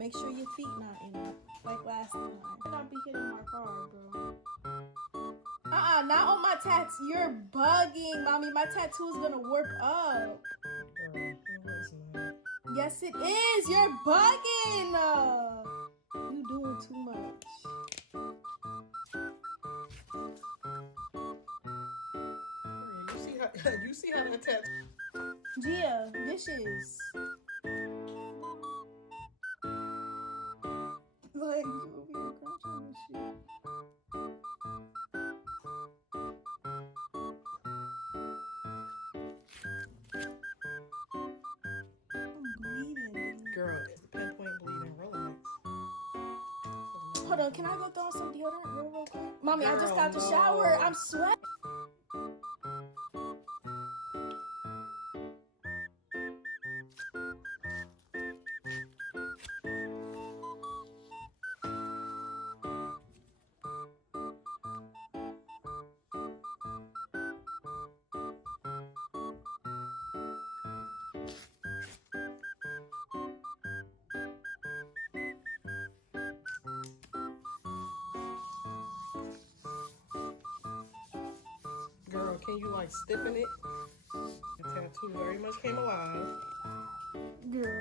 Make sure your feet not in it, like last time. I'll be hitting my car, bro. Not on my tattoo. You're bugging, mommy. My tattoo is gonna warp up. Girl, it wasn't. Yes, it is. You're bugging. You doing too much. You see how that tattoo? Gia, dishes. Like, you over here crunching this shit. I'm bleeding. Girl, it's the pinpoint bleeding Rolex. Hold on, can I go throw on some deodorant real quick? Mommy, I just Girl, got the no. shower. I'm sweating. Girl, can you like stiffen it? The tattoo very much came alive. Girl.